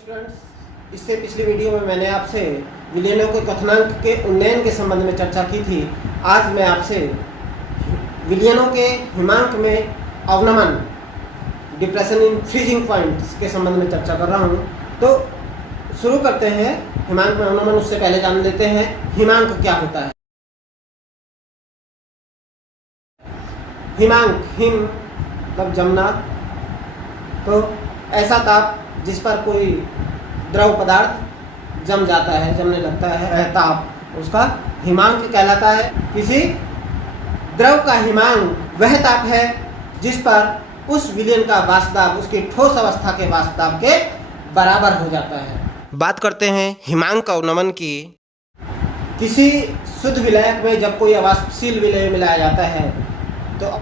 Students, इससे पिछली video में मैंने आपसे विलयनों के कथनांक के उन्नयन के संबंध में चर्चा की थी। आज मैं आपसे विलयनों के हिमांक में अवनमन, डिप्रेशन इन फ्रीजिंग पॉइंट्स के संबंध में चर्चा कर रहा हूँ। तो शुरू करते हैं हिमांक में अवनमन। उससे पहले जान लेते हैं हिमांक क्या होता है। हिमांक, हिम मतलब जमना, तो ऐसा ताप जिस पर कोई द्रव पदार्थ जम जाता है, जमने लगता है, वह ताप उसका हिमांक कहलाता है। किसी द्रव का हिमांक वह ताप है जिस पर उस विलयन का वाष्पदाब उसकी ठोस अवस्था के वाष्पदाब के बराबर हो जाता है। बात करते हैं हिमांक अवनमन की। किसी शुद्ध विलायक में जब कोई अवाष्पशील विलय मिलाया जाता है तो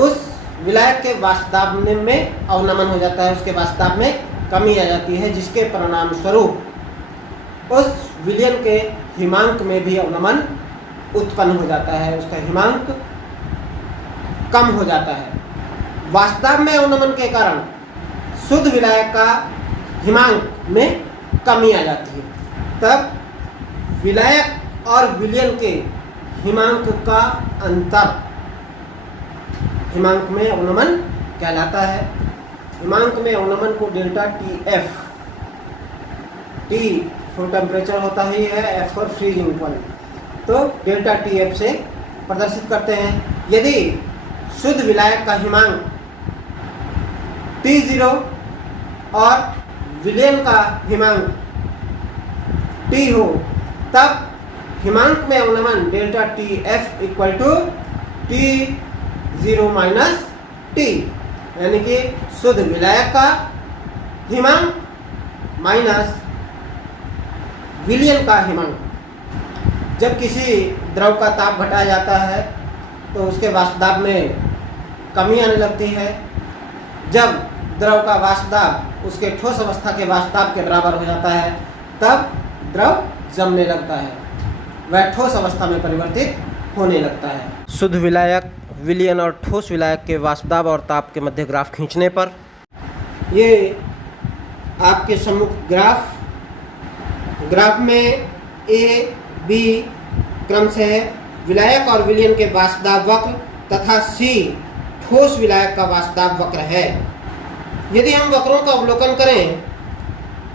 उस विलायक के वाष्पदाब में अवनमन हो जाता है, उसके वाष्पदाब में कमी आ जाती है, जिसके परिणाम स्वरूप उस विलयन के हिमांक में भी अवनमन उत्पन्न हो जाता है, उसका हिमांक कम हो जाता है। वाष्पदाब में अवनमन के कारण शुद्ध विलायक का हिमांक में कमी आ जाती है। तब विलायक और विलयन के हिमांक का अंतर हिमांक में अवनमन कहलाता है। हिमांक में अवनमन को delta T F, T for temperature होता ही है, एफ फॉर फ्रीजिंग पॉइंट, तो डेल्टा टी एफ से प्रदर्शित करते हैं। यदि शुद्ध विलायक का हिमांक T0 और विलयन का हिमांक T हो, तब हिमांक में अवनमन delta T F equal to T0 minus T, यानी कि शुद्ध विलायक का हिमांक माइनस विलयन का हिमांक। जब किसी द्रव का ताप घटाया जाता है तो उसके वाष्पदाब में कमी आने लगती है। जब द्रव का वाष्पदाब उसके ठोस अवस्था के वाष्पदाब के बराबर हो जाता है तब द्रव जमने लगता है, वह ठोस अवस्था में परिवर्तित होने लगता है। शुद्ध विलायक, विलयन और ठोस विलायक के वाष्पदाब और ताप के मध्य ग्राफ खींचने पर ये आपके सम्मुख ग्राफ में ए बी क्रम से है विलायक और विलयन के वाष्पदाब वक्र तथा सी ठोस विलायक का वाष्पदाब वक्र है। यदि हम वक्रों का अवलोकन करें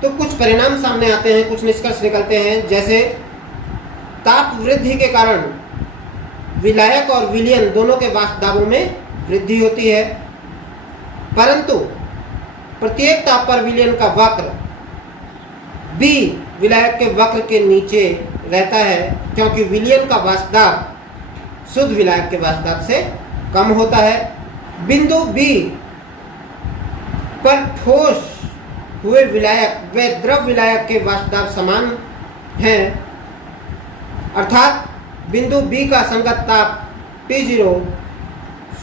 तो कुछ परिणाम सामने आते हैं, कुछ निष्कर्ष निकलते हैं। जैसे ताप वृद्धि के कारण विलायक और विलयन दोनों के वाष्पदाबों में वृद्धि होती है, परंतु प्रत्येक ताप पर विलयन का वक्र B विलायक के वक्र के नीचे रहता है, क्योंकि विलयन का वाष्पदाब शुद्ध विलायक के वाष्पदाब से कम होता है। बिंदु B पर ठोस हुए विलायक व द्रव विलायक के वाष्पदाब समान हैं, अर्थात बिंदु B का संगत ताप T0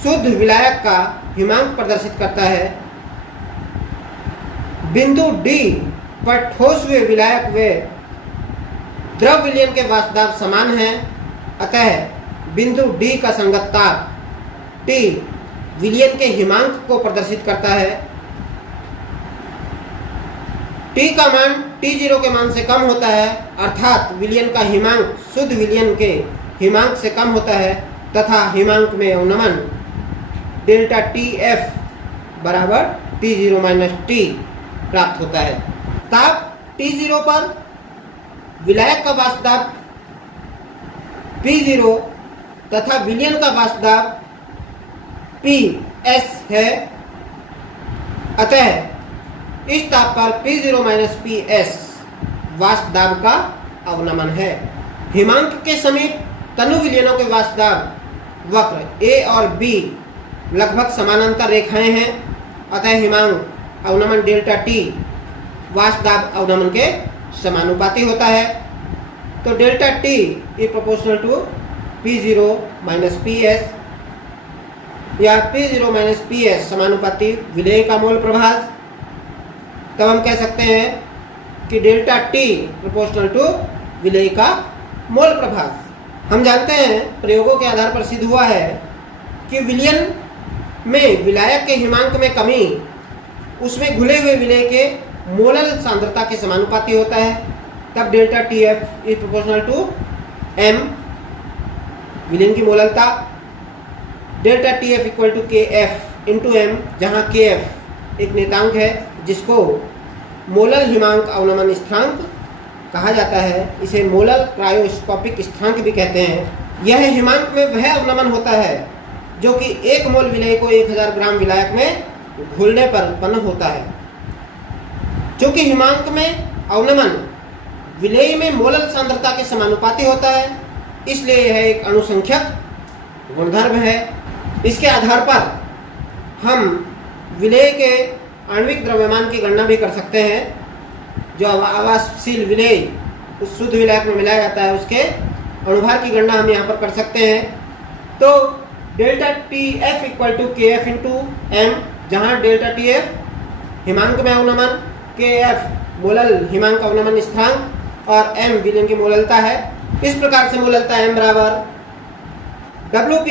शुद्ध विलायक का हिमांक प्रदर्शित करता है। बिंदु D पर ठोस हुए विलायक व द्रव विलयन के वाष्पदाब समान हैं, अतः बिंदु D का संगत ताप T विलयन के हिमांक को प्रदर्शित करता है। T का मान T0 के मान से कम होता है, अर्थात विलयन का हिमांक शुद्ध विलयन के हिमांक से कम होता है तथा हिमांक में अवनमन डेल्टा टी एफ बराबर T0 माइनस टी प्राप्त होता है। ताप T0 पर विलायक का वाष्पदाब P0 तथा विलयन का वाष्पदाब PS है, अतः इस ताप पर P0 माइनस PS वाष्पदाब का अवनमन है। हिमांक के समीप तनु विलयनों के वाष्पदाब वक्र A और B लगभग समानांतर रेखाएं हैं, अतः हिमांक अवनमन डेल्टा T वाष्पदाब अवनमन के समानुपाती होता है। तो delta T is proportional to P0 minus PS या P0 माइनस PS समानुपाती विलय का मोल प्रभाज। तब हम कह सकते हैं कि डेल्टा T प्रोपोर्शनल टू विलय का मोल प्रभाज। हम जानते हैं, प्रयोगों के आधार पर सिद्ध हुआ है कि विलयन में विलायक के हिमांक में कमी उसमें घुले हुए विलय के मोलल सांद्रता के समानुपाती होता है, तब delta TF is proportional to m विलेन की मोललता। Delta TF equal to KF into m, जहाँ KF एक नियतांक है जिसको मोलल हिमांक अवनमन स्थिरांक कहा जाता है। इसे मोलल क्रायोस्कोपिक स्थिरांक भी कहते हैं। यह हिमांक में वह अवनमन होता है जो कि 1 मोल विलेय को 1000 ग्राम विलायक में घोलने पर उत्पन्न होता है। क्योंकि हिमांक में अवनमन विलेय में मोलल सांद्रता के समानुपाती होता है, इसलिए यह एक अणुसंख्यक गुणधर्म है। इसके आधार पर हम विलेय के आणविक द्रव्यमान की गणना भी कर सकते हैं। जो आवासशील विलेय उस शुद्ध विलायक में मिलाया जाता है उसके अणुभार की गणना हम यहाँ पर कर सकते हैं। तो delta TF equal to KF into m, जहाँ डेल्टा TF हिमांक में अवनमन, KF मोलल हिमांक अवनमन स्थिरांक और m विलेन की मोललता है। इस प्रकार से मोललता m बराबर WP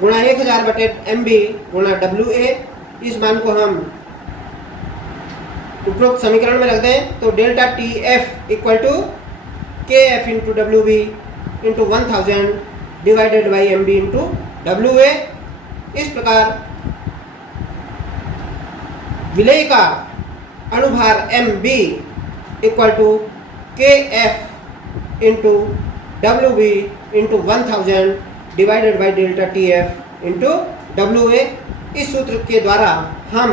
गुणा 1000 बटे MB गुणा WA। इस मान को हम उपरोक्त समीकरण में रख दें तो delta TF equal to KF into WB into 1000 divided by MB into WA। इस प्रकार विलेय का अणुभार MB equal to KF into WB into 1000 divided by delta TF into WA। इस सूत्र के द्वारा हम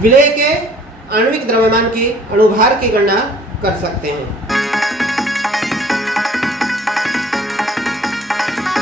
विलेय के आणविक द्रव्यमान की अणुभार की गणना कर सकते हैं।